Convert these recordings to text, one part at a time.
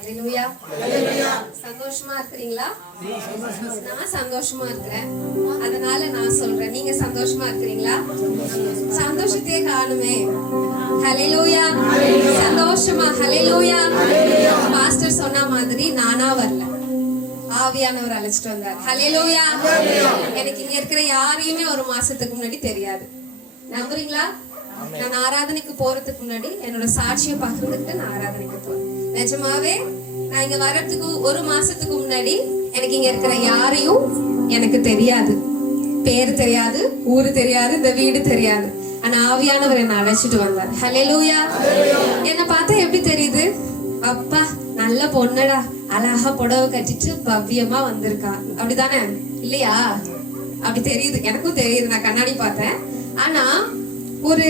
ஹல்லேலூயா. சந்தோஷமா இருக்கிறீங்களா? நான் சந்தோஷமா இருக்கிறேன். அதனால நான் சொல்றேன், நீங்க சந்தோஷமா இருக்கிறீங்களா? சந்தோஷத்தையே காணுமே. ஹல்லேலூயா. சந்தோஷமா. ஹல்லேலூயா. பாஸ்டர் சொன்ன மாதிரி நானா வரல, ஆவியானவர் அழைச்சிட்டு வந்தார். ஹல்லேலூயா. எனக்கு இங்க இருக்கிற யாரையுமே ஒரு மாசத்துக்கு முன்னாடி தெரியாது. நம்புறீங்களா? நான் ஆராதனைக்கு போறதுக்கு முன்னாடி என்னோட சாட்சியை பகிர்ந்துட்டு நான் ஆராதனைக்கு போறேன். நிஜமாவே நான் இங்க வர்றதுக்கு ஒரு மாசத்துக்கு முன்னாடி எனக்கு இங்க இருக்கிற யாரையும் எனக்கு தெரியாது. பேரு தெரியாது, ஊரு தெரியாது, இந்த வீடு தெரியாது. ஆனா ஆவியானவர் என்ன அழைச்சிட்டு வந்தார். ஹல்லேலூயா. என்ன பார்த்தா எப்படி தெரியுது? அப்பா நல்ல பொண்ணுடா, அழகா புடவை கட்டிட்டு பவ்யமா வந்திருக்கா, அப்படிதானே? இல்லையா? அப்படி தெரியுது, எனக்கும் தெரியுது. நான் கண்ணாடி பார்த்தேன். ஆனா ஒரு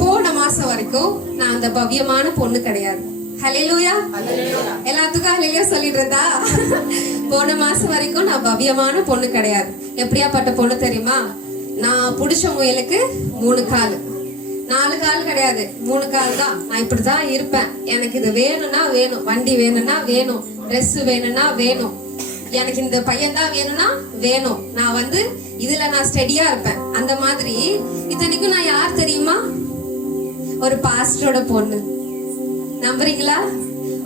போன மாசம் வரைக்கும் நான் அந்த பவ்யமான பொண்ணு கிடையாது. ஹல்லேலூயா. எல்லாத்துக்கும் ஹல்லேலூயா சொல்லிடுறதா? போன மாசம் வரைக்கும் நான் பவ்யமான பொண்ணு கிடையாது. எப்படியாப்பட்ட பொண்ணு தெரியுமா? நான் புடிச்ச முயலுக்கு 3 கால், 4 கால் கிடையாது, 3 கால் தான். நான் இப்படிதான் இருப்பேன். எனக்கு இது வேணும்னா வேணும், வண்டி வேணும்னா வேணும், ட்ரெஸ் வேணும்னா வேணும், எனக்கு இந்த பையன் தான் வேணும்னா வேணும். நான் இதுல நான் ஸ்டெடியா இருப்பேன். அந்த மாதிரி இத்தனைக்கும் நான் யார் தெரியுமா? ஒரு பாஸ்டரோட பொண்ணு. நம்புறீங்களா?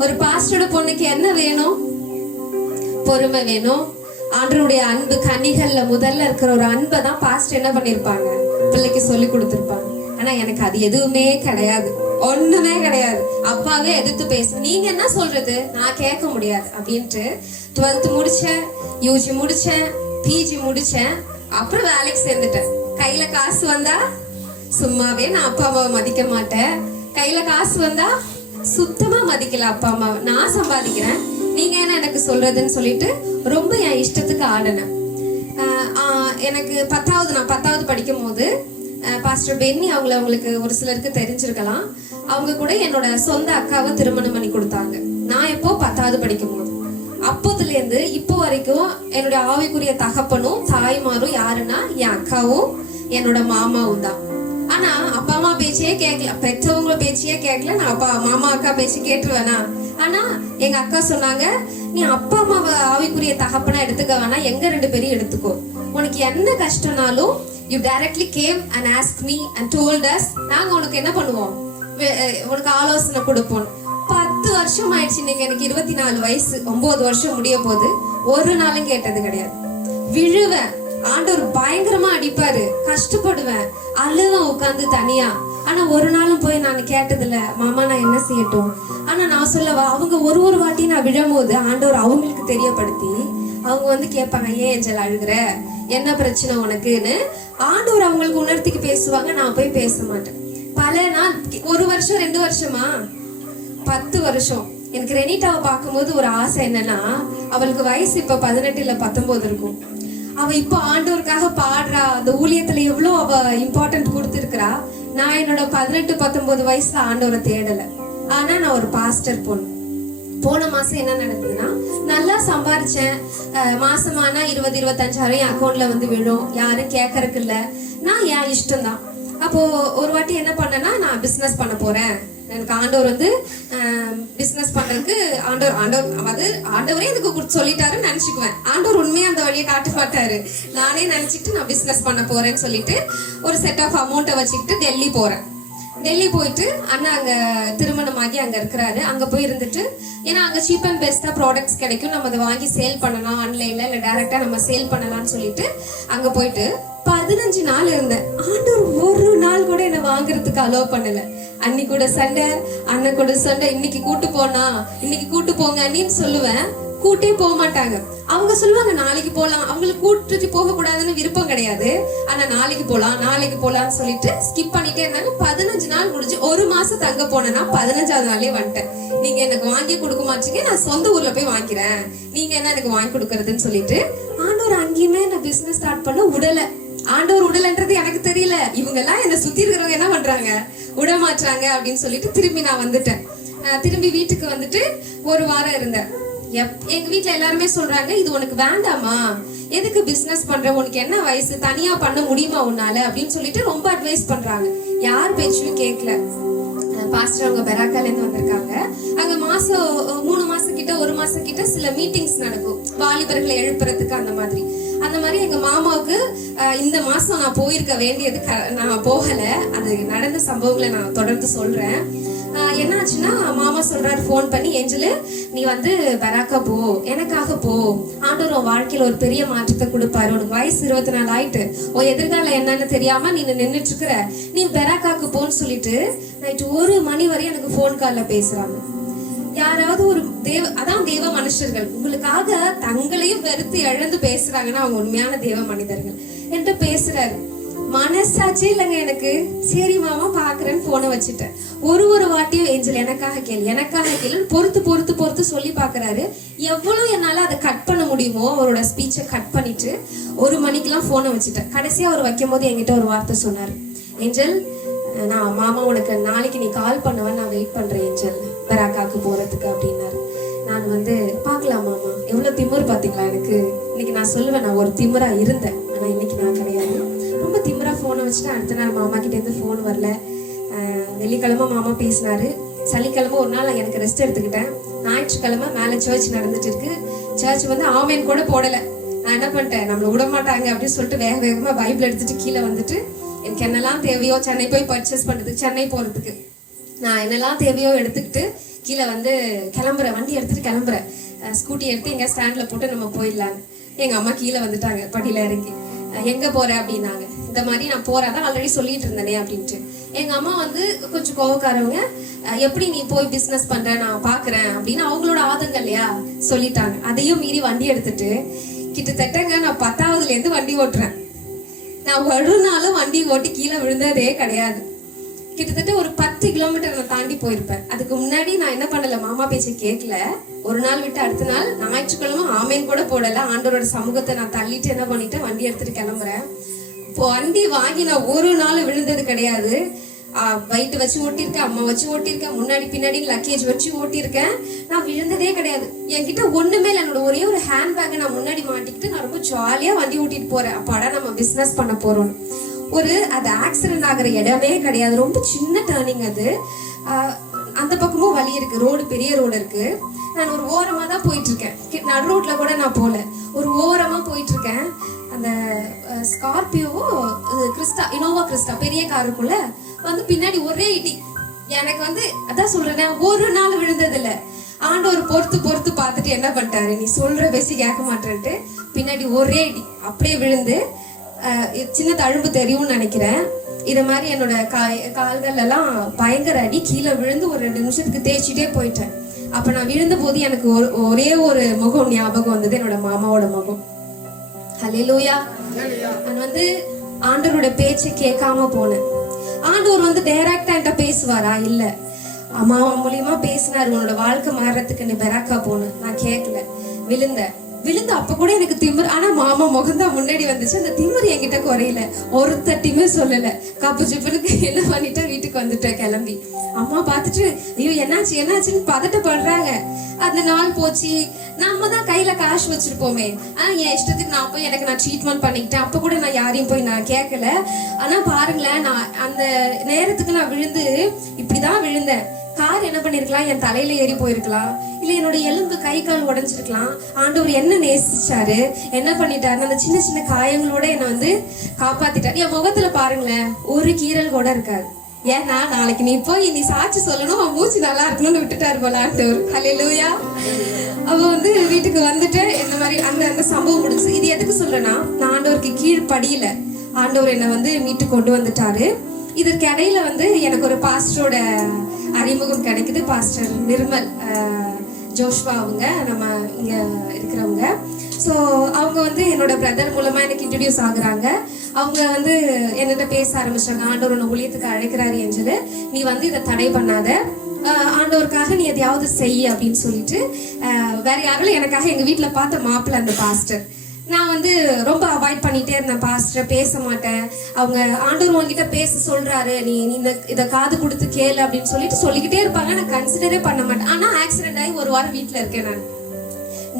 ஒரு பாஸ்டரோட பொண்ணுக்கு என்ன வேணும்? பொறுமை வேணும். ஆண்டவருடைய அன்பு கனிகள்ல முதல்ல இருக்கிற ஒரு அன்பை தான் பாஸ்டர் என்ன பண்ணிருப்பாங்க, பிள்ளைக்கு சொல்லி கொடுத்திருப்பாங்க. ஆனா எனக்கு அது எதுவுமே கிடையாது, ஒண்ணுமே கிடையாது. அப்பாவே எதிர்த்து பேசுவேன். நீங்க என்ன சொல்றது, நான் கேட்க முடியாது அப்படின்ட்டு 12th முடிச்சேன், யூஜி முடிச்சேன், பிஜி முடிச்சேன். அப்புறம் வேலைக்கு சேர்ந்துட்டேன். கையில காசு வந்தா சும்மாவே நான் அப்பா அம்மாவை மதிக்க மாட்டேன். கையில காசு வந்தா சுத்தமா மதிக்கல அப்பா அம்மாவை. நான் சம்பாதிக்கிறேன், நீங்க என்ன எனக்கு சொல்றதுன்னு சொல்லிட்டு ரொம்ப என் இஷ்டத்துக்கு ஆடினேன். எனக்கு நான் 10வது படிக்கும் போது பாஸ்டர் பென்னி உங்களுக்கு ஒரு சிலருக்கு தெரிஞ்சிருக்கலாம், அவங்க கூட என்னோட சொந்த அக்காவை திருமணம் பண்ணி கொடுத்தாங்க. நான் எப்போ 10வது படிக்கும் போது. அப்போதுல இருந்து இப்போ வரைக்கும் என்னோட ஆவிக்குரிய தகப்பனும் தாய்மாரும் யாருன்னா என் அக்காவும் என்னோட மாமாவும் தான். ஆனா அப்பா அம்மா பேச்சையே கேட்கல, பெற்றவங்க பேச்சையே கேட்கல. நான் மாமா அக்கா பேச்சு கேட்டுருவேனா? ஆனா எங்க அக்கா சொன்னாங்க, நீ அப்பா அம்மாவை ஆவிக்குரிய தகப்பனா எடுத்துக்க வேணா, எங்க 2 பேரையும் எடுத்துக்கோ. உனக்கு என்ன கஷ்டம்னாலும் you directly came and asked me and told us, நாங்க உனக்கு என்ன பண்ணுவோம், உனக்கு ஆலோசனை கொடுப்போம். 10 வருஷம் ஆயிடுச்சு. இன்னைக்கு எனக்கு 24 வயசு, 9 வருஷம் முடிய போது. ஒரு நாளும் கேட்டது கிடையாது. விழுவேன், ஆண்டவர் பயங்கரமா அடிப்பாரு, கஷ்டப்படுவேன், அழுவேன் உட்காந்து தனியா. ஆனா ஒரு நாளும் போய் நான் கேட்டதில்ல, மாமா நான் என்ன செய்யட்டும். ஆனா நான் சொல்லவா, அவங்க ஒரு வாட்டி நான் விழும்போது ஆண்டவர் அவங்களுக்கு தெரியப்படுத்தி அவங்க கேட்பாங்க, ஏன் ஏஞ்சல் அழுகுற, என்ன பிரச்சனை உனக்குன்னு ஆண்டவர் அவங்களுக்கு உணர்த்திக்கு பேசுவாங்க. நான் போய் பேச மாட்டேன். பல நாள், 1 வருஷம் 2 வருஷமா 10 வருஷம். எனக்கு ரெனிட்டாவை பார்க்கும்போது ஒரு ஆசை என்னன்னா, அவளுக்கு வயசு இப்ப 18 இல்ல 19 இருக்கும். அவ இப்ப ஆண்டவருக்காக பாடுறா, அந்த ஊழியத்துல எவ்வளவு அவ இம்பார்ட்டன்ட் கொடுத்திருக்கிறா. நான் என்னோட 18-19 வயசுல ஆண்டவரை தேடல. ஆனா நான் ஒரு பாஸ்டர் பொண்ணு. போன மாசம் என்ன நடக்குதுன்னா, நல்லா சம்பாரிச்சேன். மாசமானா 20-25 என் அக்கௌண்ட்ல விழும். யாரும் கேட்கறதுக்கு இல்ல, நான் என் இஷ்டம் தான். அப்போ ஒரு வாட்டி என்ன பண்ணேன்னா, நான் பிசினஸ் பண்ண போறேன், எனக்கு ஆண்டவர் பிசினஸ் பண்றதுக்கு ஆண்டவரே எனக்கு சொல்லிட்டாருன்னு நினைச்சுக்குவேன். ஆண்டவர் உண்மையா அந்த வழியை காட்ட மாட்டாரு. நானே நினைச்சிட்டு நான் பிசினஸ் பண்ண போறேன்னு சொல்லிட்டு ஒரு செட் ஆஃப் அமௌண்ட்டை வச்சுக்கிட்டு டெல்லி போறேன். டெல்லி போயிட்டு அண்ணா அங்க திருமணமாகி அங்க இருக்கிறாரு. அங்க போய் இருந்துட்டு, ஏன்னா அங்க சீப் அண்ட் பெஸ்டா ப்ராடக்ட்ஸ் கிடைக்கும், நம்ம அதை வாங்கி சேல் பண்ணலாம் ஆன்லைன்ல, இல்ல டைரக்டா நம்ம சேல் பண்ணலாம்னு சொல்லிட்டு அங்க போயிட்டு 15 நாள் இருந்தேன். ஆண்டவர் ஒரு நாள் கூட என்ன வாங்குறதுக்கு அலோவ் பண்ணல. அன்னி கூட சண்டை, அண்ணன் கூட சண்டை. இன்னைக்கு கூட்டு போங்க அண்ணின்னு சொல்லுவேன், கூட்டே போக மாட்டாங்க. அவங்க சொல்லுவாங்க நாளைக்கு போலாம், அவங்களுக்கு கூட்டிட்டு போக கூடாதுன்னு விருப்பம் கிடையாது. ஆனா நாளைக்கு போலாம்னு சொல்லிட்டு ஸ்கிப் பண்ணிட்டே இருந்தாங்க. 15 நாள் முடிஞ்சு 1 மாசம் தங்க போனேன்னா 15வது நாளே வந்துட்டேன். நீங்க எனக்கு வாங்கி கொடுக்க மாட்டீங்க, நான் சொந்த ஊர்ல போய் வாங்கிக்கிறேன், நீங்க என்ன எனக்கு வாங்கி கொடுக்கறதுன்னு சொல்லிட்டு ஆண்டவர் அங்கேயுமே நான் பிசினஸ் ஸ்டார்ட் பண்ண விடல. ஆண்டவர் உடலன்றது எனக்கு தெரியல, இவங்க எல்லாம் என்ன சுத்தி இருக்கிறவங்க என்ன பண்றாங்க, விட மாட்டாங்க அப்படின்னு சொல்லிட்டு திரும்பி நான் வந்துட்டேன். திரும்பி வீட்டுக்கு 1 வாரம் இருந்தேன். எங்க வீட்டுல எல்லாருமே சொல்றாங்க, இது உனக்கு வேண்டாமா, எதுக்கு பிசினஸ் பண்ற, உனக்கு என்ன வயசு, தனியா பண்ண முடியுமா உன்னால அப்படின்னு சொல்லிட்டு ரொம்ப அட்வைஸ் பண்றாங்க. யார் பேச்சும் கேட்கல. பாஸ்டர் அவங்க பெராக்கால இருந்து வந்திருக்காங்க. அங்க மாசம் மாசம் கிட்ட சில மீட்டிங்ஸ் நடக்கும், வாலிபர்களை எழுப்புறதுக்கு. அந்த மாதிரி எங்க மாமாவுக்கு இந்த மாசம் நான் போயிருக்க வேண்டியது, நான் போகல. அது நடந்த சம்பவங்களை நான் தொடர்ந்து சொல்றேன். என்னாச்சுன்னா, மாமா சொல்றாரு போன் பண்ணி, ஏஞ்சலு நீ வந்து பெராக்கா போ, எனக்காக போ, ஆண்டவர் உன் வாழ்க்கையில ஒரு பெரிய மாற்றத்தை கொடுப்பாரு. உனக்கு வயசு 24 ஆயிட்டு, உன் எதிர்காலம் என்னன்னு தெரியாம நீ நின்றுட்டு இருக்கிற, நீ பெராக்காக்கு போன்னு சொல்லிட்டு நைட்டு 1 மணி வரை எனக்கு போன் கால்ல பேசுறாங்க. யாராவது ஒரு அதான் தேவ மனுஷர்கள் உங்களுக்காக தங்களையும் வெறுத்து இழந்து பேசுறாங்கன்னா அவங்க உண்மையான தேவ மனிதர்கள். என்கிட்ட பேசுறாரு, மனசாச்சே இல்லைங்க எனக்கு. சரி மாமா பாக்குறேன்னு போனை வச்சுட்டேன். ஒரு வாட்டியும் ஏஞ்சல் எனக்காக கேளு பொறுத்து சொல்லி பாக்குறாரு. எவ்வளவு என்னால அதை கட் பண்ண முடியுமோ அவரோட ஸ்பீச்சை கட் பண்ணிட்டு 1 மணிக்கெல்லாம் போனை வச்சுட்டேன். கடைசியா அவர் வைக்கும் போது என்கிட்ட ஒரு வார்த்தை சொன்னாரு, ஏஞ்சல் நான் மாமா உனக்கு நாளைக்கு நீ கால் பண்ணுவேன், நான் வெயிட் பண்றேன் ஏஞ்சல் பெராக்காக்கு போறதுக்கு அப்படின்னாரு. நான் வந்து பார்க்கலாம் மாமா, எவ்வளவு திமிர் பாத்தீங்களா எனக்கு. இன்னைக்கு நான் சொல்லுவேன், நான் ஒரு திமிரா இருந்தேன், ஆனா இன்னைக்கு நான் கிடையாது. ரொம்ப திமிரா போனை வச்சுட்டு அடுத்த நாள் மாமா கிட்ட இருந்து போன் வரல. வெள்ளிக்கிழமை மாமா பேசினாரு. சனிக்கிழமை ஒரு நாள் எனக்கு ரெஸ்ட் எடுத்துக்கிட்டேன். ஞாயிற்றுக்கிழமை மேல சர்ச் நடந்துட்டு இருக்கு. சர்ச் வந்து ஆமேன் கூட போடல. நான் என்ன பண்ணிட்டேன், நம்மள விட மாட்டாங்க அப்படின்னு சொல்லிட்டு வேகமா பைபிள் எடுத்துட்டு கீழே வந்துட்டு எனக்கு என்னெல்லாம் தேவையோ சென்னை போய் பர்ச்சேஸ் பண்றதுக்கு, சென்னை போறதுக்கு நான் என்னெல்லாம் தேவையோ எடுத்துக்கிட்டு கீழே வந்து கிளம்புறேன். வண்டி எடுத்துட்டு கிளம்புறேன். ஸ்கூட்டி எடுத்து எங்க ஸ்டாண்ட்ல போட்டு நம்ம போயிடலான்னு. எங்க அம்மா கீழே வந்துட்டாங்க, படியில இறங்கி. எங்க போற அப்படின்னாங்க. இந்த மாதிரி நான் போறதான் ஆல்ரெடி சொல்லிட்டு இருந்தேனே அப்படின்ட்டு. எங்க அம்மா வந்து கொஞ்சம் கோவக்காரவங்க. எப்படி நீ போய் பிசினஸ் பண்ற, நான் பாக்குறேன் அப்படின்னு அவங்களோட ஆதங்கம் இல்லையா சொல்லிட்டாங்க. அதையும் மீறி வண்டி எடுத்துட்டு கிட்டத்தட்டங்க நான் 10ஆவதுல இருந்து வண்டி ஓட்டுறேன். நான் ஒரு நாளும் வண்டி ஓட்டி கீழே விழுந்ததே கிடையாது. கிட்டத்தட்ட ஒரு 10 கிலோமீட்டர் நான் தாண்டி போயிருப்பேன். அதுக்கு முன்னாடி நான் என்ன பண்ணல, மாமா பேச்சை கேட்கல. ஒரு நாள் விட்டு அடுத்த நாள் ஞாயிற்றுக்கிழமை ஆமேன் கூட போடல. ஆண்டவரோட சமூகத்தை நான் தள்ளிட்டு என்ன பண்ணிட்டேன், வண்டி எடுத்துட்டு கிளம்புறேன். வண்டி வாங்கி நான் ஒரு நாள் விழுந்தது கிடையாது. வயிட்டு வச்சு ஓட்டியிருக்கேன், அம்மா வச்சு ஓட்டியிருக்கேன், முன்னாடி பின்னாடி லக்கேஜ் வச்சு ஓட்டியிருக்கேன். நான் விழுந்ததே கிடையாது. என்கிட்ட ஒண்ணுமே இல்லை. என்னோட ஒரே ஒரு ஹேண்ட் பேக்கை நான் முன்னாடி மாட்டிக்கிட்டு நான் ரொம்ப ஜாலியா வண்டி ஓட்டிட்டு போறேன். அப்பாடா நம்ம பிசினஸ் பண்ண போறோம். அது ஆக்சிடென்ட் ஆகிற இடமே கிடையாது. ரொம்ப சின்ன டர்னிங் அது. அந்த பக்கமும் வழி இருக்கு, ரோடு பெரிய ரோடு இருக்கு. நான் ஒரு ஓரமா தான் போயிட்டு இருக்கேன். நடு ரோட்ல கூட நான் போல, ஒரு ஓரமா போயிட்டு இருக்கேன். அந்த ஸ்கார்பியோவோ இனோவா கிறிஸ்டா பெரிய காருக்குள்ள வந்து பின்னாடி ஒரே இடி. எனக்கு வந்து அதான் சொல்றேன், ஒரு நாள் விழுந்தது இல்ல. ஆண்டவர் பொறுத்து பார்த்துட்டு என்ன பண்ணிட்டாரு, நீ சொல்ற பேசி கேட்க மாட்டேன்ட்டு பின்னாடி ஒரே இடி. அப்படியே விழுந்து சின்ன தழும்பு தெரியும்னு நினைக்கிறேன். இத மாதிரி என்னோட கால்கள் எல்லாம் பயங்கர அடி. கீழே விழுந்து ஒரு 2 நிமிஷத்துக்கு தேய்ச்சிட்டே போயிட்டேன். அப்ப நான் விழுந்த போது எனக்கு ஒரே ஒரு முகம் ஞாபகம் வந்தது, என்னோட மாமாவோட முகம். ஹல்லேலூயா. நான் வந்து ஆண்டவரோட பேச்சை கேட்காம போனேன். ஆண்டவர் வந்து டைரக்டா என்கிட்ட பேசுவாரா? இல்ல, அம்மா மூலியமா பேசினாரு, உன்னோட வாழ்க்கை மாறத்துக்கு நீ பெராக்கா போன. நான் கேட்கல, விழுந்த அப்ப கூட எனக்கு திமிர். ஆனா மாமா முகம்தான் முன்னாடி வந்துச்சு. அந்த திமிர் என்கிட்ட குறையில. ஒருத்தட்டியுமே சொல்லல. கப்பு சிப்பனுக்கு என்ன பண்ணிட்டா வீட்டுக்கு வந்துட்டேன் கிளம்பி. அம்மா பார்த்துட்டு ஐயோ என்னாச்சுன்னு பதட்டப்படுறாங்க. அந்த நாள் போச்சு. நம்ம தான் கையில காசு வச்சிருப்போமே. ஆனா என் இஷ்டத்துக்கு நான் போய் நான் ட்ரீட்மெண்ட் பண்ணிக்கிட்டேன். அப்ப கூட நான் யாரையும் போய் நான் கேட்கல. ஆனா பாருங்களேன், நான் அந்த நேரத்துக்கு நான் விழுந்து இப்படிதான் விழுந்தேன். கார் என்ன பண்ணிருக்கலாம், என் தலையில ஏறி போயிருக்கலாம், இல்ல என்னோட எலும்பு கை கால் உடைஞ்சிருக்கலாம். ஆண்டவர் என்ன நேசிச்சாரு, என்ன பண்ணிட்டாரு, அந்த சின்ன சின்ன காயங்களோட என்ன வந்து காப்பாத்திட்டாரு. என் முகத்துல பாருங்களேன், ஒரு கீறல் கூட இருக்காது. ஏன்னா நாளைக்கு நீ போய் நீ சாட்சி சொல்லணும், அவன் மூச்சு நல்லா இருக்கணும்னு விட்டுட்டாரு போல ஆண்டவர். ஹல்லேலூயா. அவ வந்து வீட்டுக்கு வந்துட்டு இந்த மாதிரி அந்த சம்பவம் முடிச்சு. இது எதுக்கு சொல்றேன்னா, நான் ஆண்டவருக்கு கீழ்படியில ஆண்டவர் என்ன வந்து மீட்டு கொண்டு வந்துட்டாரு. இதற்கு இடையில வந்து எனக்கு ஒரு பாஸ்டரோட அறிமுகம் கிடைக்குது. பாஸ்டர் நிர்மல் ஜோஷ்வா அவங்க, நம்ம இங்க இருக்கிறவங்க. ஸோ அவங்க வந்து என்னோட பிரதர் மூலமா எனக்கு இன்ட்ரடியூஸ் ஆகுறாங்க. அவங்க வந்து என்னிட்ட பேச ஆரம்பிச்சாங்க. ஆண்டவர் உன்னை ஊழியத்துக்கு அழைக்கிறாரு என்று, நீ வந்து இதை தடை பண்ணாத, ஆண்டவருக்காக நீ எதையாவது செய்ய அப்படின்னு சொல்லிட்டு, வேற யாரும் எனக்காக எங்க வீட்டுல பார்த்த மாப்பிள்ள அந்த பாஸ்டர். நான் வந்து ரொம்ப அவாய்ட் பண்ணிட்டே இருந்தேன். பாஸ்டர் பேச மாட்டேன். அவங்க ஆண்டவர் உன்கிட்ட பேச சொல்றாரு, நீ இதை காது கொடுத்து கேளு அப்படின்னு சொல்லிக்கிட்டே இருப்பாங்க. நான் கன்சிடரே பண்ண மாட்டேன். ஆனா ஆக்சிடென்ட் ஆகி 1 வாரம் வீட்டுல இருக்கேன்.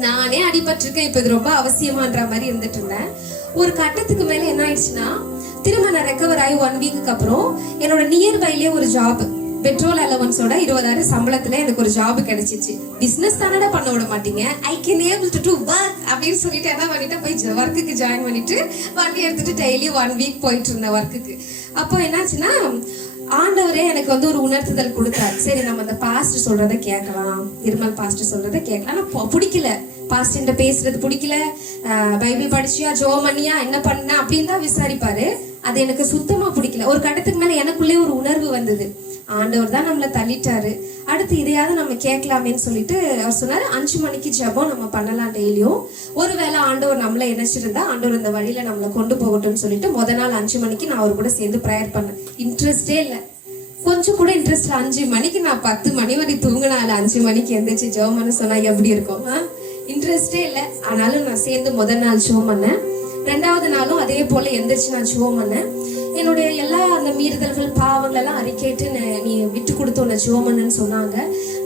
நானே அடிபட்டிருக்கேன். இப்ப இது ரொம்ப அவசியமான்ற மாதிரி இருந்துட்டு இருந்தேன். ஒரு கட்டத்துக்கு மேல என்ன ஆயிடுச்சுன்னா, திரும்ப நான் ரெக்கவர் ஆகி 1 வீக்குக்கு அப்புறம் என்னோட நியர்பைலயே ஒரு ஜாப், பெட்ரோல் அலவன்ஸோட 20,000 சம்பளத்துல எனக்கு ஒரு ஜாப் கிடைச்சிச்சு. பிசினஸ் தானடா பண்ண விட மாட்டீங்க, I can able to work அப்படின்னு சொல்லிட்டு என்ன பண்ணிட்டு போய் ஒர்க்குக்கு ஜாயின் பண்ணிட்டு வண்டி எடுத்துட்டு டெய்லி 1 வீக் போயிட்டு இருந்தேன் ஒர்க்குக்கு. அப்போ என்னாச்சுன்னா ஆண்டவரே எனக்கு வந்து ஒரு உணர்த்துதல் கொடுத்தாரு. சரி நம்ம அந்த பாஸ்டர் சொல்றதை கேட்கலாம், நிர்மல் பாஸ்டர் சொல்றதை கேட்கலாம். ஆனா பிடிக்கல, பாஸ்டர்கிட்ட பேசுறது பிடிக்கல. பைபிள் படிச்சியா, ஜோமனியா, என்ன பண்ண அப்படின்னு தான் விசாரிப்பாரு. அது எனக்கு சுத்தமா பிடிக்கல. ஒரு கட்டத்துக்கு மேல எனக்குள்ளே ஒரு உணர்வு வந்தது, ஆண்டவர் தான் நம்மளை தள்ளிட்டாரு, அடுத்து இதையாவது நம்ம கேட்கலாமேன்னு சொல்லிட்டு அவர் சொன்னாரு 5 மணிக்கு ஜெபம் நம்ம பண்ணலாம் டெய்லியும். ஒருவேளை ஆண்டவர் நம்மளை நினைச்சிருந்தா ஆண்டவர் இந்த வழியில நம்மளை கொண்டு போகட்டும்னு சொல்லிட்டு முதல் நாள் 5 மணிக்கு நான் அவர் கூட சேர்ந்து ப்ரேயர் பண்ணேன். இன்ட்ரெஸ்டே இல்லை, கொஞ்சம் கூட இன்ட்ரெஸ்ட். 5 மணிக்கு நான் 10 மணி வரை தூங்கினால 5 மணிக்கு எந்திரிச்சு ஜெபம் பண்ண சொன்னா எப்படி இருக்கும்? இன்ட்ரெஸ்டே இல்லை. ஆனாலும் நான் சேர்ந்து முதல் நாள் ஜெபம் பண்ணேன். 2வது நாளும் அதே போல எந்திரிச்சு நான் ஜெபம் பண்ணேன். என்னுடைய எல்லா அந்த மீறுதல்கள் பாவங்கள் எல்லாம் அறிக்கைட்டு நீ விட்டு கொடுத்து உன்னை ஜோமன்னு சொன்னாங்க.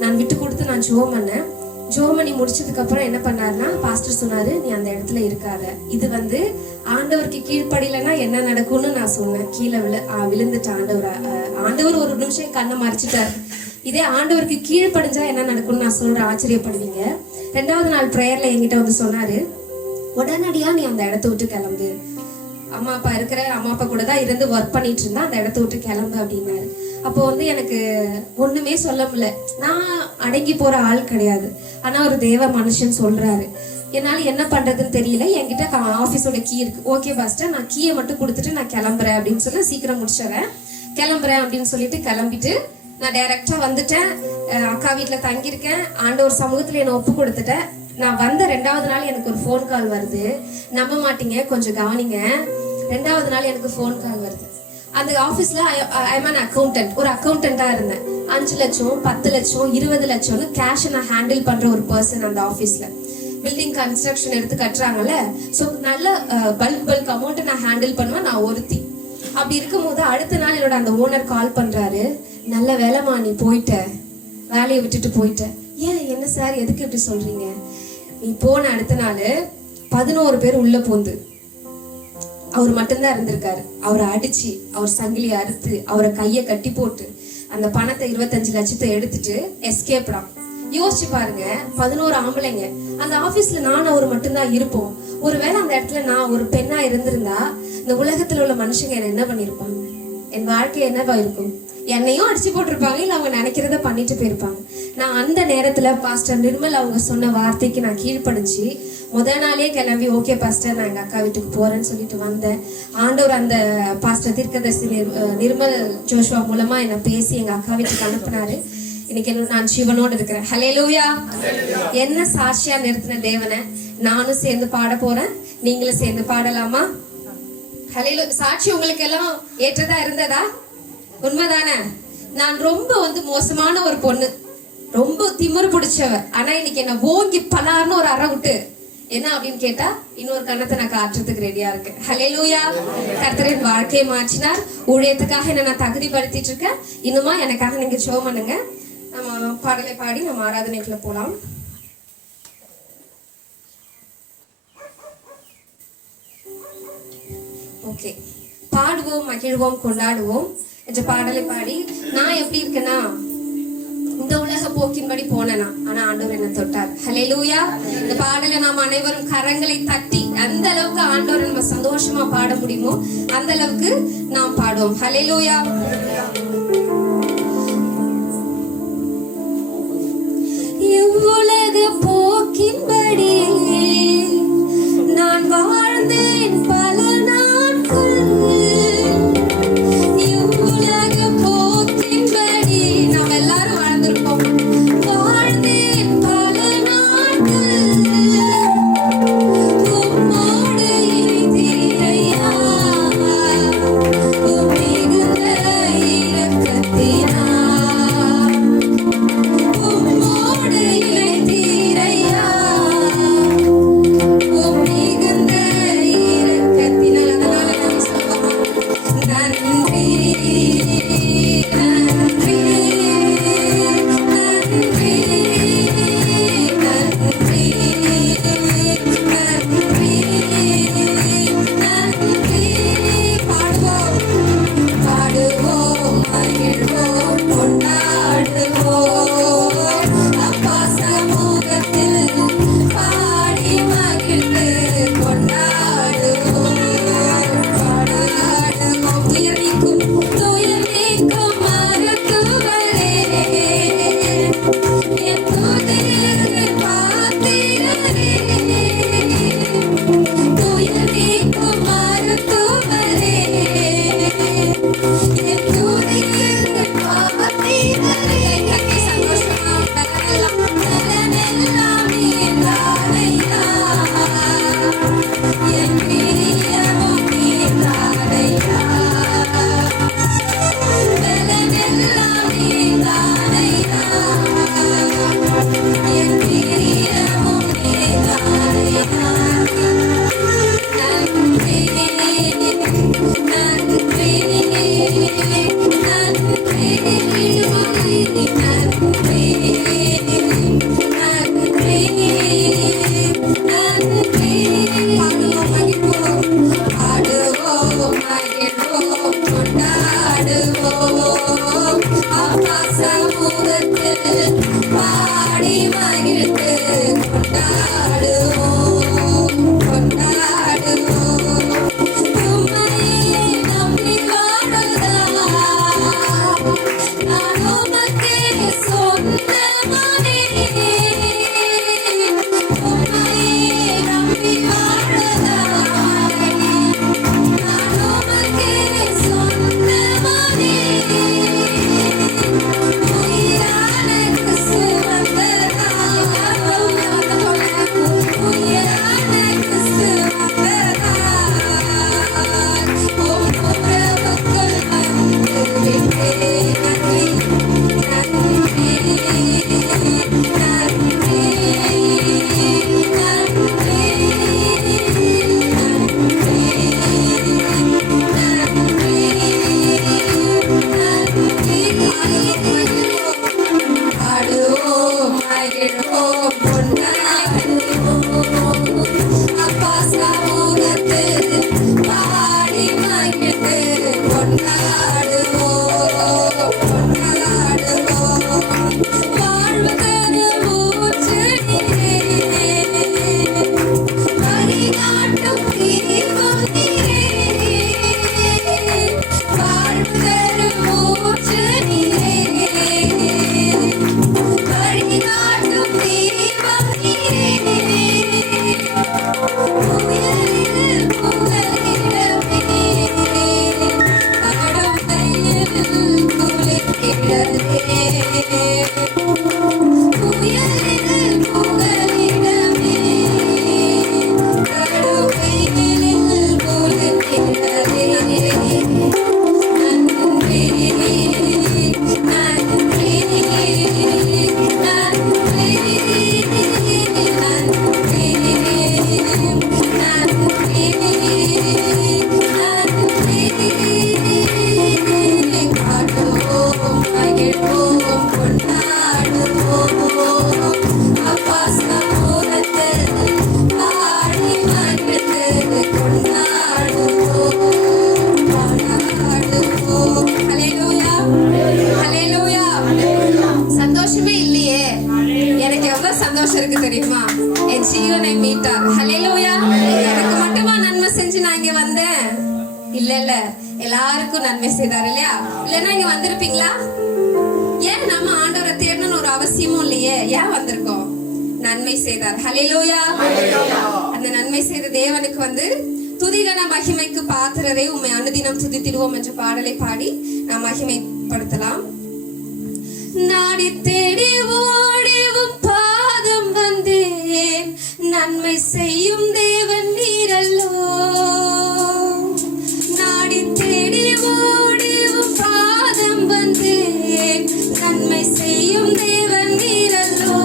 நான் விட்டு கொடுத்து நான் ஜோம் பண்ணேன். ஜோமணி முடிச்சதுக்கு அப்புறம் என்ன பண்ணாருன்னா பாஸ்டர் சொன்னாரு, நீ அந்த இடத்துல இருக்காத, இது வந்து ஆண்டவருக்கு கீழ்ப்படியலன்னா என்ன நடக்கும்னு நான் சொன்னேன். கீழே விழுந்துட்டு ஆண்டவர் ஒரு நிமிஷம் கண்ணை மறைச்சிட்டாரு. இதே ஆண்டவருக்கு கீழ்ப்படிஞ்சா என்ன நடக்கும்னு நான் சொல்றேன், ஆச்சரியப்படுவீங்க. 2வது நாள் பிரேயர்ல என்கிட்ட வந்து சொன்னாரு, உடனடியா நீ அந்த இடத்த விட்டு கிளம்பு, அம்மா அப்பா கூட தான் இருந்து ஒர்க் பண்ணிட்டு இருந்தா, அந்த இடத்த விட்டு கிளம்பு அப்படின்னாரு. அப்போ வந்து எனக்கு ஒண்ணுமே சொல்ல முடியல. நான் அடங்கி போற ஆள் கிடையாது, ஆனா ஒரு தேவ மனுஷன் சொல்றாரு, என்னால என்ன பண்றதுன்னு தெரியல. என்கிட்ட ஆபீஸோட கீ இருக்கு, ஓகே பாஸ்டர் நான் கீயை மட்டும் கொடுத்துட்டு நான் கிளம்புறேன் அப்படின்னு சொல்லி சீக்கிரம் முடிச்சிடறேன், கிளம்புறேன் அப்படின்னு சொல்லிட்டு கிளம்பிட்டு நான் டைரக்டா வந்துட்டேன். அக்கா வீட்டுல தங்கியிருக்கேன். ஆண்டவர் சமூகத்துல என்னை ஒப்பு கொடுத்துட்டேன். நான் வந்த 2வது நாள் எனக்கு ஒரு ஃபோன் கால் வருது. நம்ப மாட்டீங்க, கொஞ்சம் கவனிங்க. 2வது நாள் எனக்கு ஃபோன் கால் வருது. அந்த ஆஃபீஸ்ல ஐம் அன் அக்கௌண்டன்ட், ஒரு அக்கௌண்டண்டா இருந்தேன். 5 லட்சம் 10 லட்சம் 20 லட்சம்னு கேஷ் நான் ஹேண்டில் பண்ற ஒரு பர்சன் அந்த ஆஃபீஸ்ல. பில்டிங் கன்ஸ்ட்ரக்ஷன் எடுத்து கட்டுறாங்கல்ல, ஸோ நல்ல பல்க் அமௌண்ட் நான் ஹேண்டில் பண்ணுவேன், நான் ஒருத்தி. அப்படி இருக்கும் போது அடுத்த நாள் என்னோட அந்த ஓனர் கால் பண்றாரு, நல்ல வேலைமா நீ போயிட்ட, வேலையை விட்டுட்டு போயிட்ட. ஏன் என்ன சார் எதுக்கு இப்படி சொல்றீங்க? நீ போன அடுத்த நாள் 11 பேர் உள்ள போந்து, அவர் மட்டும்தான் இருந்திருக்காரு. அவரை அடிச்சு, அவர் சங்கிலியை அறுத்து, அவரை கையை கட்டி போட்டு அந்த பணத்தை 25 லட்சத்தை எடுத்துட்டு எஸ்கேப்டான். யோசிச்சு பாருங்க, 11 ஆம்பளைங்க அந்த ஆபீஸ்ல நான் அவர் மட்டும்தான் இருப்போம். ஒருவேளை அந்த இடத்துல நான் ஒரு பெண்ணா இருந்திருந்தா இந்த உலகத்துல உள்ள மனுஷங்க என்ன பண்ணிருப்பாங்க? என் வாழ்க்கை என்னவா இருக்கும்? என்னையும் அடிச்சு போட்டிருப்பாங்க, இல்ல அவங்க நினைக்கிறத பண்ணிட்டு போயிருப்பாங்க. நான் அந்த நேரத்துல பாஸ்டர் நிர்மல் அவங்க சொன்ன வார்த்தைக்கு நான் கீழ்ப்படிச்சு முதல் நாளே கிளம்பி, ஓகே பாஸ்டர் நான் எங்க அக்கா வீட்டுக்கு போறேன்னு சொல்லிட்டு வந்தேன். ஆண்டவர் அந்த பாஸ்டர் தீர்க்கதரிசி நிர்மல் ஜோஷுவா மூலமா என்ன பேசி எங்க அக்கா வீட்டுக்கு அனுப்புனாரு. இன்னைக்கு நான் சிவனோடு இருக்கிறேன். ஹல்லேலூயா. என்ன சாட்சியா நிறுத்தின தேவனை நானும் சேர்ந்து பாட போறேன், நீங்களும் சேர்ந்து பாடலாமா? ஹல்லேலூயா. சாட்சி உங்களுக்கு எல்லாம் ஏற்றதா இருந்ததா? உண்மைதானே? நான் ரொம்ப மோசமான ஒரு பொண்ணு, ரொம்ப திமிரு பிடிச்சவ. ஆனா இன்னைக்கு என்ன ஓங்கி பலார்னு ஒரு அறை விட்டு என்ன அப்படின்னு கேட்டா இன்னொரு கண்ணத்தை நான் காட்டுறதுக்கு ரெடியா இருக்கேன். ஹல்லேலூயா. கர்த்தரின் வாழ்க்கையை மாற்றினார். ஊழியத்துக்காக என்ன நான் தகுதிப்படுத்திட்டு இருக்கேன். இன்னுமா எனக்காக நீங்க ஜெபம் பண்ணுங்க. நம்ம பாடலை பாடி நம்ம ஆராதனைக்குள்ள போலாம். ஓகே, பாடுவோம், மகிழ்வோம், கொண்டாடுவோம் என்ற பாடலை பாடி, நான் எப்படி இருக்கேன்னா இந்த உலக போக்கின்படி போனேனா, ஆனா ஆண்டவர் என்ன தொட்டார். ஹல்லேலூயா. இந்த பாடலை நாம் அனைவரும் கரங்களை தட்டி அந்த அளவுக்கு ஆண்டவர் நம்ம சந்தோஷமா பாட முடியுமோ அந்த அளவுக்கு நாம் பாடுவோம். ஹல்லேலூயா. இவ்வுலக போக்கின்படி நான் வாழ்ந்தேன் பல நாட்கள். இவ்வுலக போக்கின்படி நாம் எல்லாரும் வாழ்ந்திருப்போம். வாழ்ந்தேன் பல நாட்கள் உம்மோடு இணைந்தேனையா, உம் மிகுந்த இரக்கம் மகிழ்ந்து கொண்டாடுவோம் கொண்டாடுவோம். உம்மையே நம்பி வாழ்வதால் நான் உமக்கே சொந்தமானேன். உம்மையே நம்பி வாழ்வதால் நான் உமக்கே சொந்தமானேன். உயிரான கிறிஸ்து வந்ததால் உயிரான கிறிஸ்து வந்ததால் உம் உறவுக்குள் வந்து விட்டேன். நன்றி நன்றி நன்றி ஆடுவோம் மகிழ்வோம் கொண்டாடுவோம். அப்பா சமூகத்தில் பாடி மகிழ்ந்து கொண்டாடுவோம் கொண்டாடுவோம். வாழ்வு தரும் ஊற்று நீரே, வழிகாட்டும் தீபம் நீரே. வாழ்வு தரும் ஊற்று நீரே, வழிகாட்டும் தீபம் நீரே. புயலில் புகலிடமே, கடும் கையில் குளிர்கிறதே. புயலில் புகலிடமே, கடும் கையில் குளிர்கிறதே. நன்றி நன்றி நன்றி ஆடுவோம் மகிழ்வோம் கொண்டாடுவோம். அப்பா சமூகத்தில் பாடி மகிழ்ந்து கொண்டாடுவோம் கொண்டாடுவோம். ஹல்லேலூயா ஹல்லேலூயா. சந்தோஷமே இல்லையே, எனக்கு எவ்வளவு சந்தோஷம் இருக்கு தெரியுமா? என் ஜீவனை மீட்டார். ஹல்லேலூயா. எனக்கு மட்டுமா நன்மை செஞ்சு நான் இங்க வந்தேன்? இல்ல இல்ல, எல்லாருக்கும் நன்மை செய்தார் இல்லையா? இல்லைன்னா இங்க வந்திருப்பீங்களா? ஏன் நம்ம ஆண்டவரை தேடணும்னு ஒரு அவசியமும் இல்லையே, ஏன் வந்திருக்கோம்? நன்மை செய்தார். ஹல்லேலூயா. அந்த நன்மை செய்த தேவனுக்கு துதிகன மகிமைக்கு பாத்திரரே உம்மை அனுதினம் துதித்திடுவோம் என்ற பாடலை பாடி நாம் மகிமைப்படுத்தலாம். நாடி தேடி ஓடிவும் பாதம் வந்தேன், நன்மை செய்யும் தேவன் நீரல்லோ. நாடி தேடி ஓடிவும் பாதம் வந்தேன், நன்மை செய்யும் தேவன் நீரல்லோ.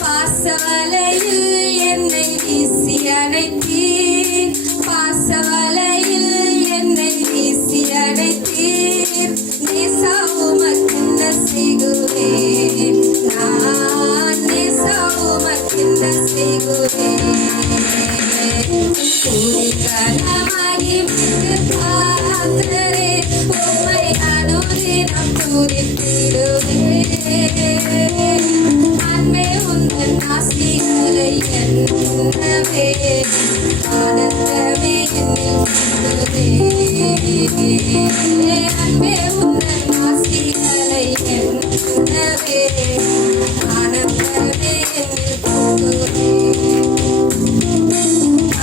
பாசவலையில் என்னை வீசி அணைத்தீர், பாசவலையில் என்னை வீசி அணைத்தீர். நேசா உமக்கென்ன செய்குவேன், நான் நேசா உமக்கென்ன செய்குவேன். துதிகரமாகி மிகு பாத்திரரே, உம்மை அனுதினம் துதித்திடுவேன். அன்பே உந்தன் ஆசிகளை என்னவே, ஆனந்தமே என்னில் பொங்குதே. அன்பே உந்தன் ஆசிகளை என்னவே, ஆனந்தமே என்னில் பொங்குதே.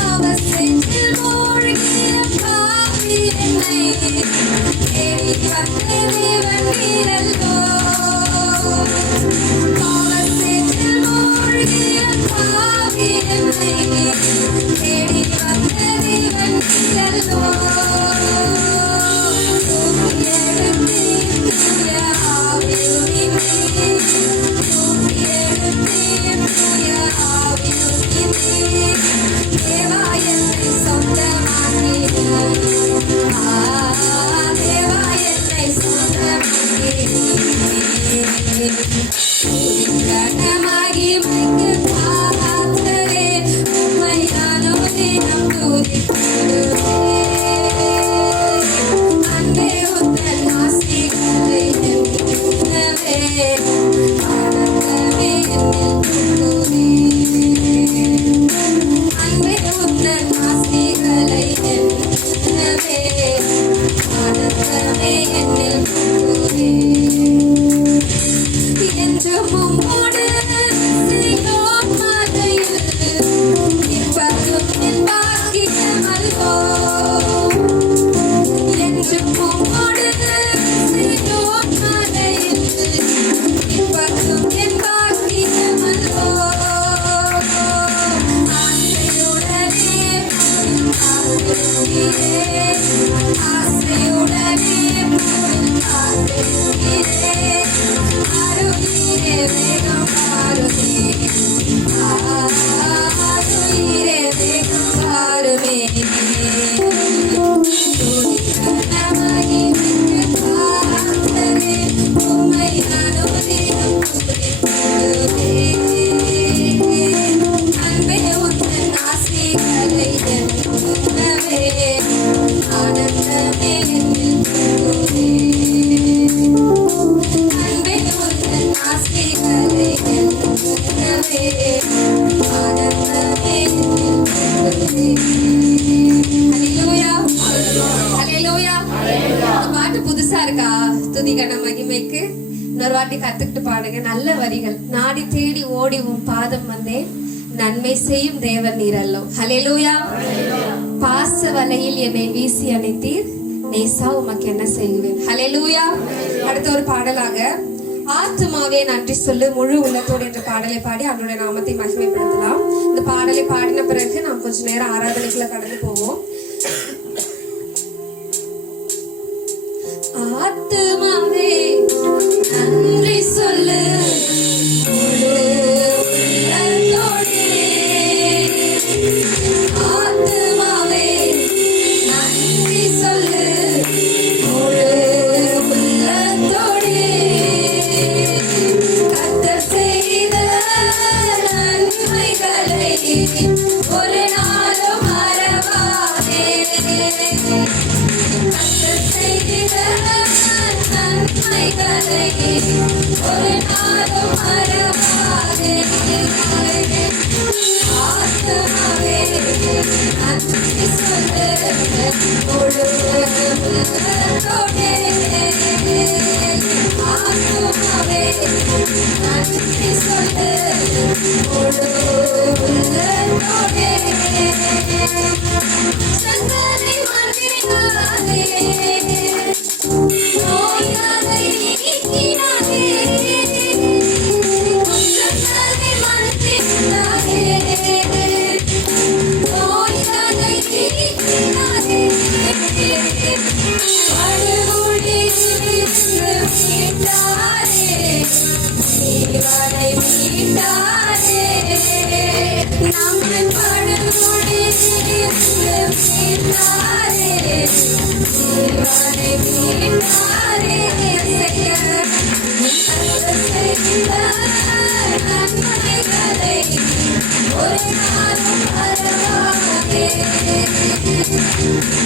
அவசையில் மூழ்கிய பாவி என்னை தேடி வந்த தேவன் நீரல்லோ. அவசையில் மூழ்கிய பாவி என்னை தேடி வந்த தேவன் நீரல்லோ. தூக்கி எடுத்தீர் தூய ஆவியுனிலே, தூக்கி எடுத்தீர் தூய ஆவியுனிலே. தேவா என்னை சொந்தமாக்கினார், தேவா என்னை சொந்தமாக்கினார். கனமாகி மைக்கு பாத்திரரே, உம்மை அனுதினம் துதித்திடுவேன். அன்பே உந்தன் ஆசிகளை என்னவே, என்றும் உம்மோடு சீயோன் மலையில் இப்பதும் என் பாக்கியமல்லோ. என்றும் உம்மோடு சீயோன் மலையில் இப்பதும் என் பாக்கியமல்லோ. ஆசையுடனே காத்திருக்கிறேன், ஆசையுடனே காத்திருக்கிறேன். ஆருயிரே வேகம் வாருமே, ஆருயிரே வேகம் வாருமே. துதிக்கன மகிமைக்கு பாத்திரரே, உம்மை அனுதினம் துதித்திடுவேன். அன்பே உந்தன் ஆசைகளை எண்ணுவே, ஆனந்தமே என்னில் பொங்குதே. அன்பே உந்தன் ஆசைகளை எண்ணுவே, ஆனந்தமே என்னில் பொங்குதே. ஹல்லேலூயா, ஹல்லேலூயா. இந்த பாட்டு புதுசா இருக்கா? துதிகன மகிமைக்கு இன்னொரு வாட்டி கத்துக்கிட்டு பாடுங்க. நல்ல வரிகள். நாடி தேடி ஓடி உன் பாதம் வந்தேன், நன்மை செய்யும் தேவன் நீர் அல்லோ. ஹல்லேலூயா. பாச வலையில் என்னை வீசி அணைத்தீர், நேசா உமக்கு என்ன செய்வேன். ஹல்லேலூயா. அடுத்த ஒரு பாடலாக ஆத்துமாவே நன்றி சொல்லு முழு உள்ளத்தோடு என்ற பாடலை பாடி அவனுடைய நாமத்தை மகிமைப்படுத்தலாம். இந்த பாடலை பாடின பிறகு நாம் கொஞ்ச நேரம் ஆராதனைக்குள்ள கடந்து போவோம். ஆத்துமாவே நன்றி சொல்லு முழு உள்ளத்தோடே. ஆத்துமாவே நன்றி சொல்லு முழு உள்ளத்தோடே. கர்த்தர் செய்த நன்மைகளை ஒரு நாளும் மறவாதே. கர்த்தர் செய்த நன்மைகளை ஒரு நாளும் மறவாதே. ஆத்துமாவே நன்றி சொல்லு முழு உள்ளத்தோடே. ஆத்துமாவே நன்றி சொல்லு முழு உள்ளத்தோடே. சங்கரை மன்னினாரே, நோயாளை நீக்கினாரே, குற்றங்களை மன்னித்தாரே, நோயாளை நீக்கினாரே. படுகொலியிலிருந்து மீட்டாரே, ஜீவனை மீட்டாரே. நம்மை படுகொலியிலிருந்து மீட்டாரே, ஜீவனை மீட்டாரே. கர்த்தர் செய்த நன்மைகளை ஒரு நாளும் மறவாதே.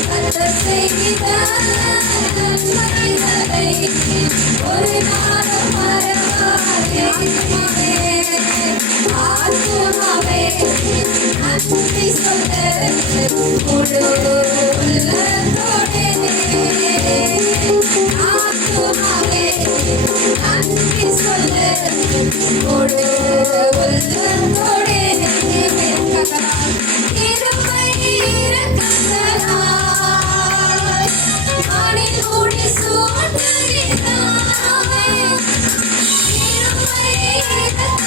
கர்த்தர் செய்த நன்மைகளை ஒரு நாளும் மறவாதே. ஆத்துமாவே நன்றி சொல்லு முழு உள்ளத்தோடே. ஆத்துமாவே நன்றி சொல்லு முழு உள்ளத்தோடே. இருமை இரக்கங்களால் மணில் மூடி சூழ்ந்துகிறாய். இருமை இரக்கங்களால்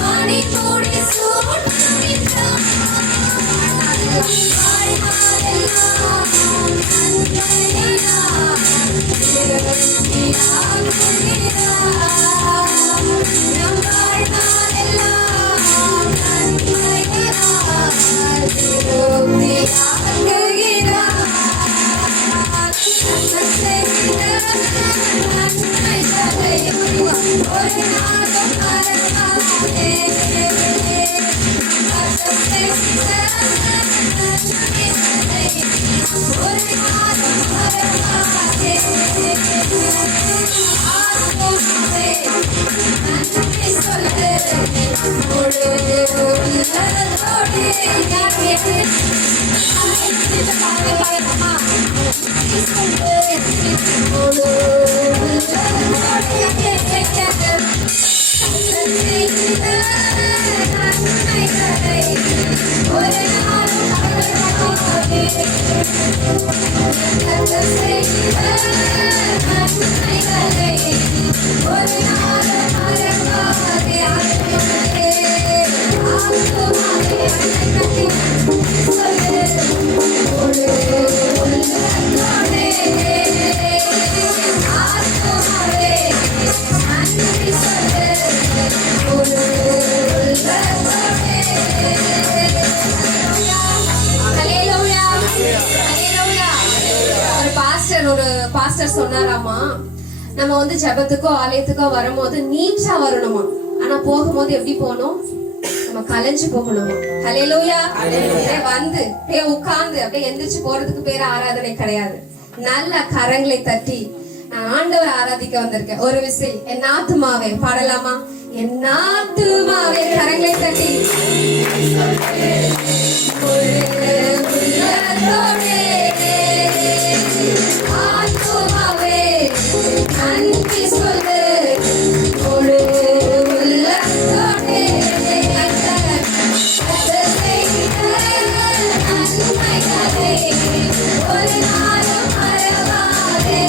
மணில் மூடி சூழ்ந்துகிறாய். வாழ்நாளெல்லாம் நன்மையினால் திருப்தியாக்குகிறாய். நம் வாழ்நாளெல்லாம் நன்மையினால் திருப்தியாக்குகிறாய். கர்த்தர் செய்த நன்மைகளை ஒரு நாளும் மறவாதே. கர்த்தர் செய்த நன்மைகளை ஒரு நாளும் மறவாதே. ஆத்துமாவே நன்றி சொல்லு முழு உள்ளத்தோடே. நன்றி சொல்லு முழு உள்ளத்தோடே. ஒரு பாஸ்டர் சொன்னாராமா, நம்ம வந்து ஜெபத்துக்கோ ஆலயத்துக்கோ வரும்போது நீட்டா வரணுமா, ஆனா போகும்போது எப்படி போகணும், நம்ம கலைஞ்சு போகணுமா. ஹல்லேலூயா. வந்து அப்படியே உட்கார்ந்து அப்படியே எந்திரிச்சு போறதுக்கு பேர் ஆராதனை கிடையாது. நல்ல கரங்களை தட்டி நான் ஆண்டவர் ஆராதிக்க வந்திருக்கேன். ஒரு விசை என் ஆத்துமாவே பாடலாமா? என் ஆத்துமாவே கரங்களை தட்டி நன்றி சொல்லு ஒரு உள்ளத்தோடே, ஒரு நாளும் மறவாதே, ஒரு நாளும் மறவாதே,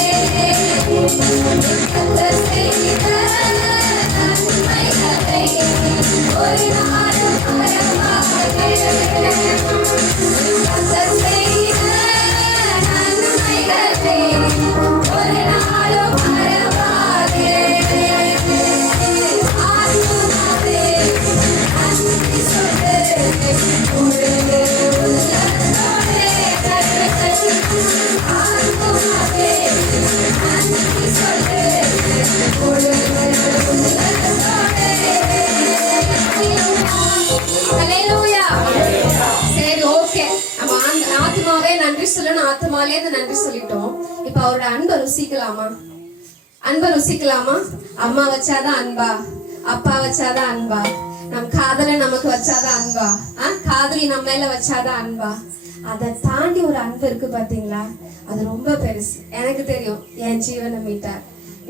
ஆத்மாலே நன்றி சொல்லிட்டோம். இப்ப அவரோட அன்பை ருசிக்கலாமா? அன்பை ருசிக்கலாமா? அம்மா வச்சாதான் அன்பா? அப்பா வச்சாதான் அன்பா? நம் காதலை நமக்கு வச்சாதான் அன்பா? காதலி நம்ம மேல வச்சாதான் அன்பா? அதை தாண்டி ஒரு அன்பு இருக்கு பாத்தீங்களா? அது ரொம்ப பெருசு. எனக்கு தெரியும், என் ஜீவனை மீட்டார்.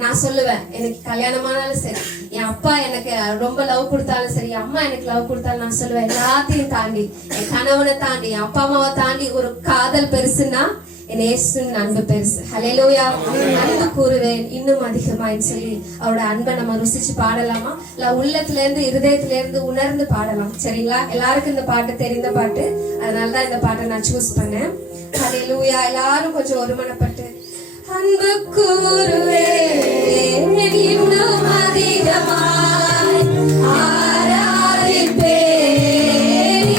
நான் சொல்லுவேன், எனக்கு கல்யாணமானாலும் சரி, என் அப்பா எனக்கு ரொம்ப லவ் கொடுத்தாலும் சரி, அம்மா எனக்கு லவ் கொடுத்தாலும் நான் சொல்லுவேன், எல்லாத்தையும் தாண்டி, என் கணவனை தாண்டி, என் அப்பா அம்மாவை தாண்டி ஒரு காதல் பெருசுன்னா என் இயேசுவின் அன்பு பெருசு. ஹல்லேலூயா. அன்பு கூறுவேன் இன்னும் அதிகமாயின்னு சொல்லி அவரோட அன்பை நம்ம ருசிச்சு பாடலாமா? இல்ல உள்ளத்துல இருந்து இருதயத்துல இருந்து உணர்ந்து பாடலாம். சரிங்களா? எல்லாருக்கும் இந்த பாட்டு தெரிந்த பாட்டு, அதனாலதான் இந்த பாட்டை நான் சூஸ் பண்ணேன். ஹல்லேலூயா. எல்லாரும் கொஞ்சம் ஒருமனப்பட்டு அன்பு கூறுவேன் இன்னும் அதிகமாய் ஆராதிப்பேன்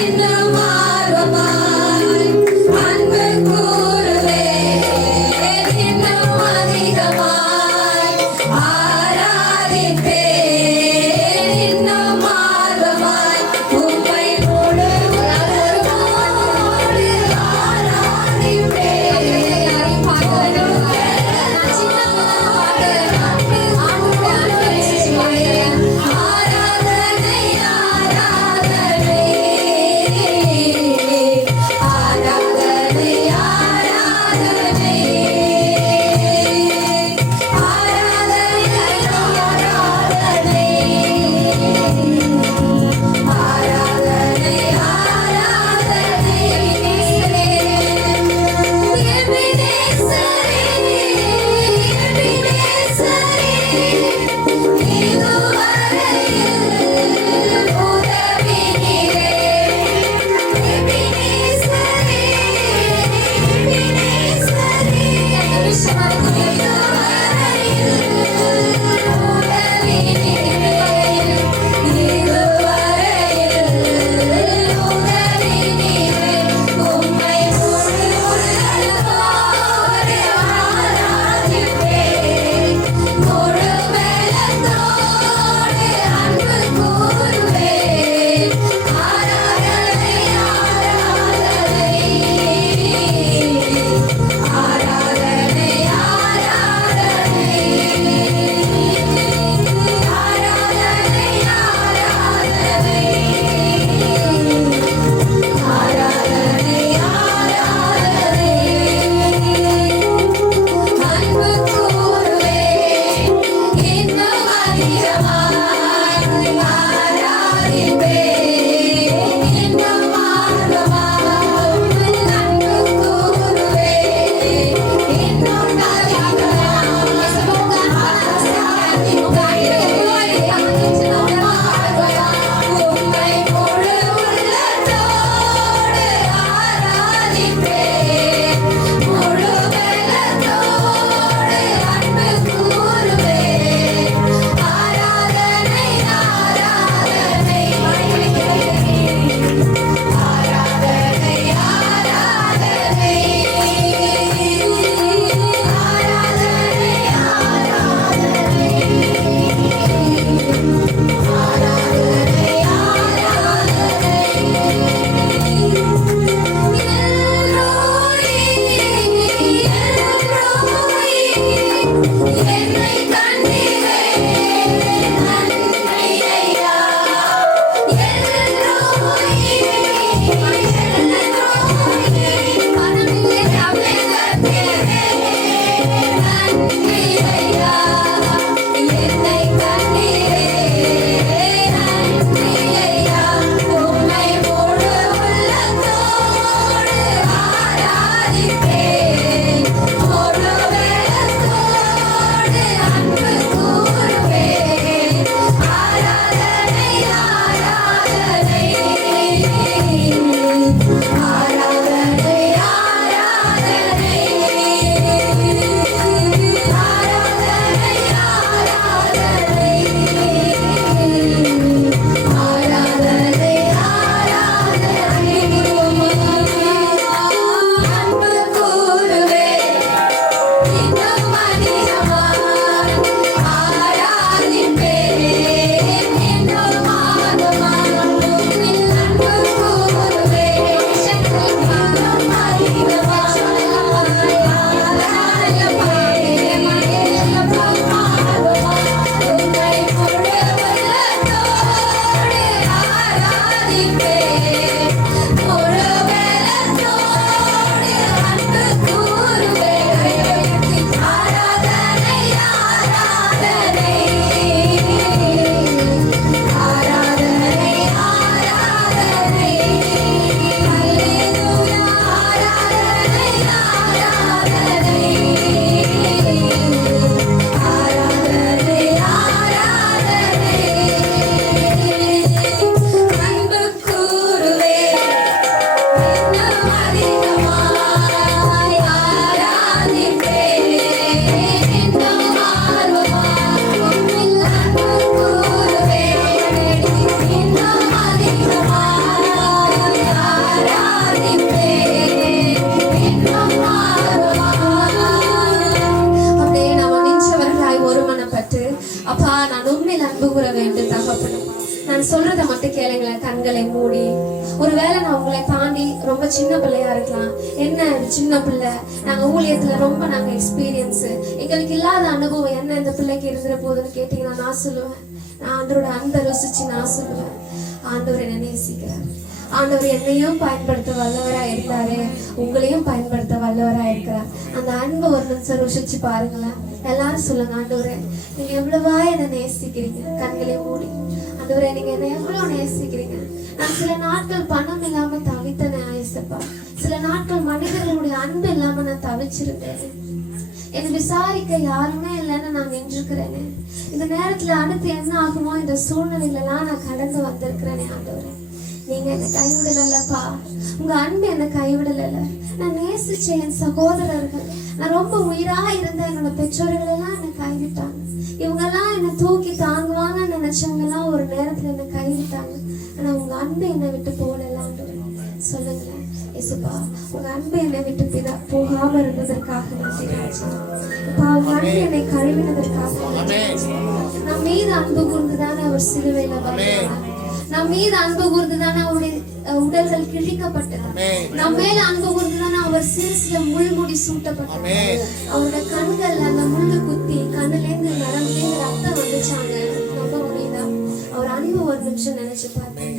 இன்னும் ஆர்வமாய், அன்பு கூறுவேன் இன்னும் அதிகமாய் ஆராதிப்பேன் இன்னும் ஆர்வமாய், உம்மை முழு உலகத்தோடு ஆராதிப்பேன். அப்பா நான் உண்மையில் அன்பு கூற வேண்டும் தகப்பனே. நான் சொல்றதை மட்டும் கேளுங்களேன், கண்களை மூடி. ஒருவேளை நான் உங்களை தாண்டி ரொம்ப சின்ன பிள்ளையா இருக்கலாம். என்ன சின்ன பிள்ளை, நாங்க ஊழியத்துல ரொம்ப நாங்க எக்ஸ்பீரியன்ஸ், எங்களுக்கு இல்லாத அனுபவம் என்ன இந்த பிள்ளைக்கு இருக்கிற போதுன்னு கேட்டீங்கன்னா நான் சொல்லுவேன், நான் ஆண்டவரோட அன்பை ருசிச்சு நான் சொல்லுவேன், ஆண்டவர் என்ன நேசிக்கிறார். ஆண்டவர் என்னையும் பயன்படுத்த வல்லவரா இருந்தாரு, உங்களையும் பயன்படுத்த வல்லவரா இருக்கிறார். அந்த அன்பை ஒரு நிமிஷம் ருசிச்சு பாருங்களேன். எல்லாரும் சொல்லுங்க, ஆண்டவரே நீங்க எவ்வளவா என்ன நேசிக்கிறீங்க. கண்களை மூடி, ஆண்டவரே நீங்க என்ன எவ்வளவு நேசிக்கிறீங்க. நான் சில நாட்கள் பணம் இல்லாம தவித்தேன் ஆயிசப்பா. சில நாட்கள் மனிதர்களுடைய அன்பு இல்லாம நான் தவிச்சிருந்தேன். என்னை விசாரிக்க யாருமே இல்லைன்னு நான் நின்றுக்கிறேனே. இந்த நேரத்துல அடுத்து என்ன ஆகுமோ இந்த சூழ்நிலையில எல்லாம் நான் கடந்து வந்திருக்கிறேனே. ஆண்டவரே நீங்க என்ன கைவிடலப்பா, உங்க அன்பு என்ன கைவிடல. நான் நேசிச்ச என் சகோதரர்கள், நான் ரொம்ப உயிரா இருந்த என்னோட பெற்றோர்கள் எல்லாம் என்னை கைவிட்டாங்க. இவங்க எல்லாம் என்னை தூக்கி தாங்குவாங்கன்னு நினைச்சவங்க எல்லாம் ஒரு நேரத்துல என்னை கைவிட்டாங்க. ஆனா உங்க அன்பு என்னை விட்டு போகலாம். சொல்லுங்களேன், இயேசுப்பா உங்க அன்பு என்னை விட்டு போகாம இருந்ததற்காக நன்றி. உங்க அன்பு என்னை கழுவினதற்காக நம் மீது அன்பு கூர்ந்துதானே அவர் சிலுவையில வந்தார். நம் மீது அன்பு கூர்ந்துதானே அவருடைய உடல்கள் கிழிக்கப்பட்டது. நம் மேல அன்பு கூர்ந்துதானே அவர் சிறுசுல முள்முடி சூட்டப்பட்டது. அவருடைய கண்கள் அந்த முள்ளு குத்தி கண்ணுலேருந்து நரம்புலேருந்து ரத்தம் வந்துச்சாங்க. நம்ப முடியுதா? அவர் அன்பு ஒரு நிமிஷம் நினைச்சு பார்த்தேன்.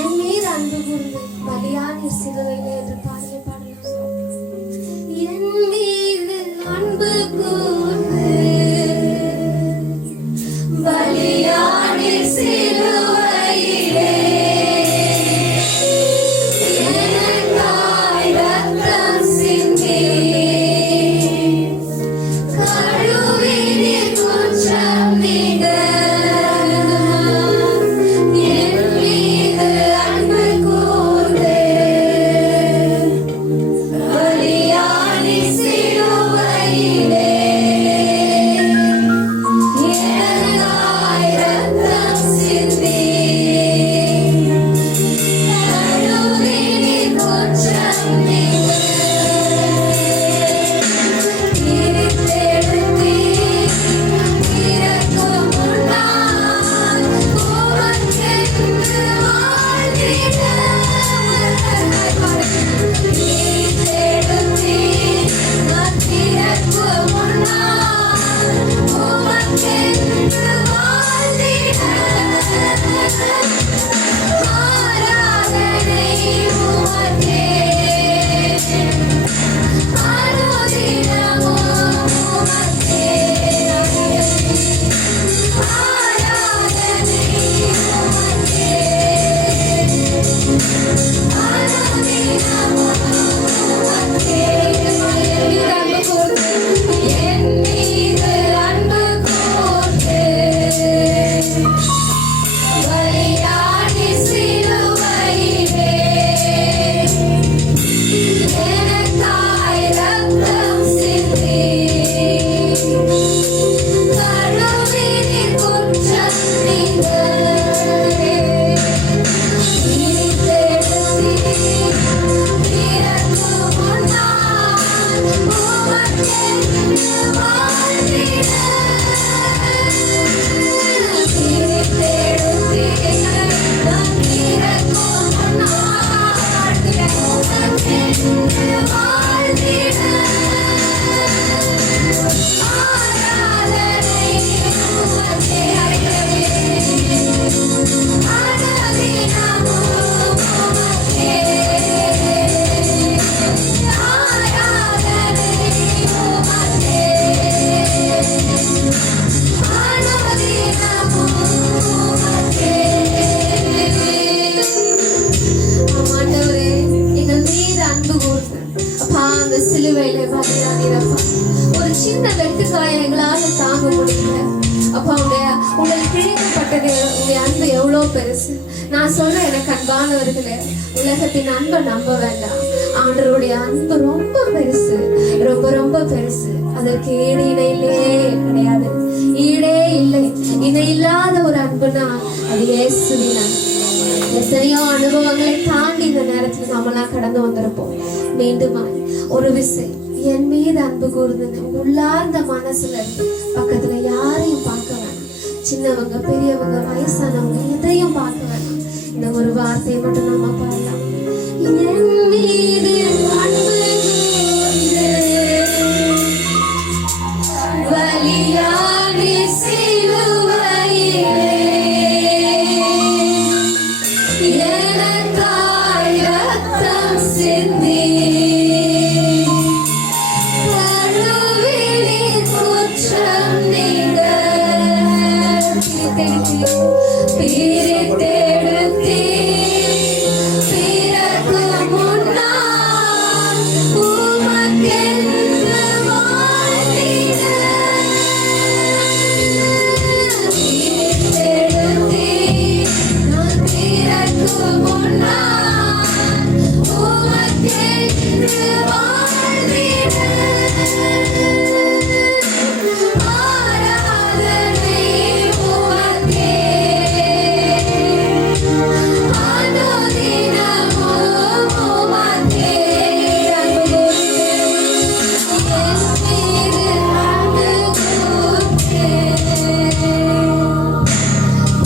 என் மீது அன்பு கூர்ந்து பலியான சிலுவையிலே என்று பாடலை பாடலாம். என் மீது அன்பு கூர்ந்து பலியான சிலுவையிலே எனக்காய் ரத்தம் சிந்தி கழுவினீர் குற்றம் நீங்க. என் மீது அன்பு கூர்ந்து பலியான சிலுவையிலே எனக்காய் ரத்தம் சிந்தி கழுவினீர் குற்றம் நீங்க. ஒரு சின்ன வெட்டுக்காய எங்களால தாங்க முடியல. அப்பா உங்கள் கிழிக்கப்பட்டது உங்களுடைய அன்பு எவ்வளவு பெருசு. நான் சொல்றேன் எனக்கு அன்பானவர்களே, உலகத்தின் அன்பை நம்ப வேண்டாம். ஆண்டவருடைய அன்பு ரொம்ப பெருசு, ரொம்ப ரொம்ப பெருசு. அதற்கு ஈடு இணையிலே கிடையாது, ஈடே இல்லை. இணை இல்லாத ஒரு அன்புனா அது இயேசுவின் அன்பு. எத்தனையோ அனுபவங்களை தாண்டி இந்த நேரத்தில் நாமெல்லாம் கடந்து வந்திருப்போம். மீண்டுமா ஒரு விசை என் மீது அன்பு கூர்ந்து உள்ளார்ந்த மனசுல இருந்து பக்கத்துல யாரையும் பார்க்க வேணாம், சின்னவங்க பெரியவங்க வயசானவங்க எதையும் பார்க்க வேண்டாம். இந்த ஒரு வார்த்தையை மட்டும் நம்ம பாடலாம். என் மீது அன்பு கூர்ந்து பலியான சிலுவையிலே எனக்காய் ரத்தம் சிந்தி கழுவினீர் குற்றம் நீங்க பிரித்தெடுத்தீர் பிறக்கும் முன்னால் உமக்கென்று வாழ்ந்திட பிரித்தெடுத்தீர் நான் பிறக்கும் முன்னால் உமக்கென்று வாழ்ந்திட ஆராதனை உமக்கே அனுதினமும் உமக்கே அன்பு கூர்ந்து என் மீது அன்பு கூர்ந்து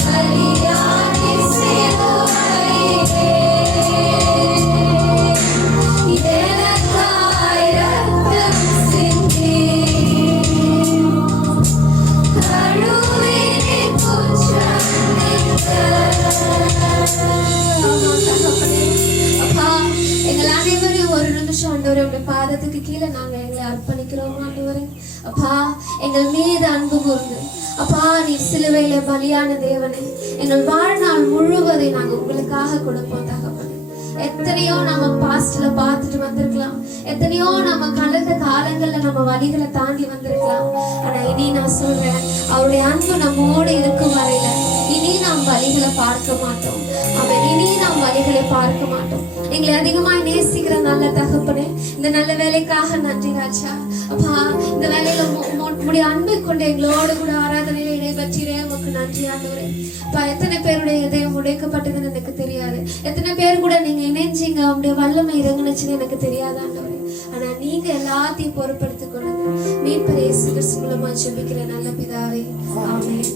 பலியான சிலுவையிலே எனக்காய் ரத்தம் சிந்தி கழுவினீர் குற்றம் நீங்க. அப்பா, எங்கள் அனைவரையும் ஒரு நிமிஷம் ஆண்டவரே உடைய பாதத்துக்கு கீழே நாங்க எங்களை அர்ப்பணிக்கிறோம் ஆண்டவரே. அப்பா, எங்கள் மீது அன்பு கூர்ந்து அப்பா நீர் சிலுவையில பலியான தேவனே, எங்கள் வாழ்நாள் முழுவதை நாங்க உங்களுக்காக கொடுப்போம் தகப்பனே. எத்தனையோ நம்ம பாஸ்ட்ல பார்த்துட்டு வந்திருக்கலாம், எத்தனையோ நம்ம கடந்த காலங்கள்ல நம்ம வழிகளை தாண்டி வந்திருக்கலாம். ஆனா இனி நான் சொல்றேன், அவருடைய அன்பு நம்மோடு இருக்கும் வரையில இனி நாம் வழிகளை பார்க்க மாட்டோம். அவன் இனி நாம் வழிகளை பார்க்க மாட்டோம். எங்களை அதிகமாய் நேசிக்கிற நல்ல தகப்பனே, இந்த நல்ல வேலைக்காக நன்றி ராஜா. அப்பா, இந்த வேலையில உங்களுடைய அன்பை கொண்டு எங்களோடு கூட ஆராதனையில இடைபெற்றே உமக்கு நன்றி ஆண்டவரே. அப்பா, எத்தனை பேருடைய இதயம் உடைக்கப்பட்டதுன்னு எனக்கு தெரியாது, எத்தனை பேர் கூட நீங்க இணைஞ்சிங்க உங்களுடைய வல்லமை இறங்குனுச்சுன்னு எனக்கு தெரியாது ஆண்டவரே. ஆனா நீங்க எல்லாத்தையும் பொறுப்படுத்திக் கொள்ளுங்க. மீட்பர் இயேசு கிறிஸ்து மூலமா ஜெபிக்கிற நல்ல பிதாவே, ஆமென்.